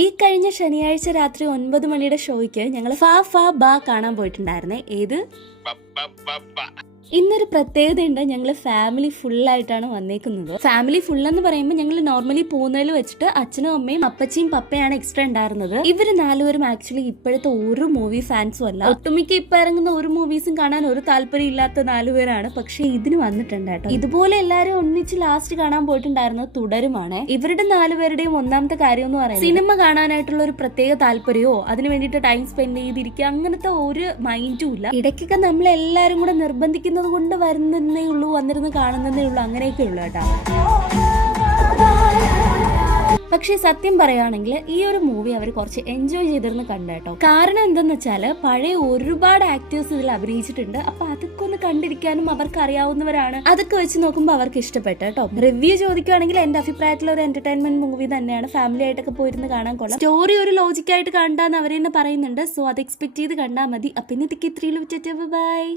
ഈ കഴിഞ്ഞ ശനിയാഴ്ച രാത്രി 9 മണിയുടെ ഷോയ്ക്ക് ഞങ്ങൾ ഫാ ഫാ ബാ കാണാൻ പോയിട്ടുണ്ടായിരുന്നേ. ഏത് ഇന്നൊരു പ്രത്യേകതയുണ്ട്, ഞങ്ങൾ ഫാമിലി ഫുള്ളായിട്ടാണ് വന്നേക്കുന്നത്. ഫാമിലി ഫുൾ എന്ന് പറയുമ്പോൾ ഞങ്ങൾ നോർമലി പോകുന്നതിൽ വെച്ചിട്ട് അച്ഛനും അമ്മയും അപ്പച്ചിയും പപ്പയാണ് എക്സ്ട്രാ ഉണ്ടായിരുന്നത്. ഇവര് നാലുപേരും ആക്ച്വലി ഇപ്പോഴത്തെ ഒരു മൂവി ഫാൻസും അല്ല. ഒട്ടുമിക്ക ഇപ്പൊ ഇറങ്ങുന്ന ഒരു മൂവീസും കാണാൻ ഒരു താല്പര്യം ഇല്ലാത്ത നാലുപേരാണ്. പക്ഷെ ഇതിന് വന്നിട്ടുണ്ട് കേട്ടോ. ഇതുപോലെ എല്ലാരും ഒന്നിച്ച് ലാസ്റ്റ് കാണാൻ പോയിട്ടുണ്ടായിരുന്നത് തുടരുമാണ്. ഇവരുടെ നാലുപേരുടെയും ഒന്നാമത്തെ കാര്യം എന്ന് പറയുന്നത് സിനിമ കാണാനായിട്ടുള്ള ഒരു പ്രത്യേക താല്പര്യമോ അതിന് വേണ്ടിയിട്ട് ടൈം സ്പെൻഡ് ചെയ്തിരിക്കുക അങ്ങനത്തെ ഒരു മൈൻഡും ഇല്ല. ഇടയ്ക്കൊക്കെ നമ്മളെല്ലാരും കൂടെ നിർബന്ധിക്കുന്ന കൊണ്ട് വരുന്നതേ ഉള്ളൂ, വന്നിരുന്ന് കാണുന്നതേ ഉള്ളൂ, അങ്ങനെയൊക്കെ ഉള്ളു കേട്ടോ. പക്ഷെ സത്യം പറയുകയാണെങ്കിൽ ഈ ഒരു മൂവി അവർ കുറച്ച് എൻജോയ് ചെയ്തിരുന്ന് കണ്ടേട്ടോ. കാരണം എന്തെന്ന് വെച്ചാല് പഴയ ഒരുപാട് ആക്ടേഴ്സ് ഇതിൽ അഭിനയിച്ചിട്ടുണ്ട്. അപ്പൊ അതൊക്കെ ഒന്ന് കണ്ടിരിക്കാനും അവർക്ക് അറിയാവുന്നവരാണ്. അതൊക്കെ വെച്ച് നോക്കുമ്പോൾ അവർക്ക് ഇഷ്ടപ്പെട്ടു കേട്ടോ. റിവ്യൂ ചോദിക്കുകയാണെങ്കിൽ എന്റെ അഭിപ്രായത്തിൽ ഒരു എന്റർടൈൻമെന്റ് മൂവി തന്നെയാണ്. ഫാമിലി ആയിട്ടൊക്കെ പോയിരുന്ന് കാണാൻ കൊള്ളാം. സ്റ്റോറി ഒരു ലോജിക്കായിട്ട് കണ്ടാന്ന് അവർ തന്നെ പറയുന്നുണ്ട്. സോ അത് എക്സ്പെക്ട് ചെയ്ത് കണ്ടാൽ മതി. അപ്പൊ ഇന്നത്തേക്ക് ഇത്രയും ബൈ.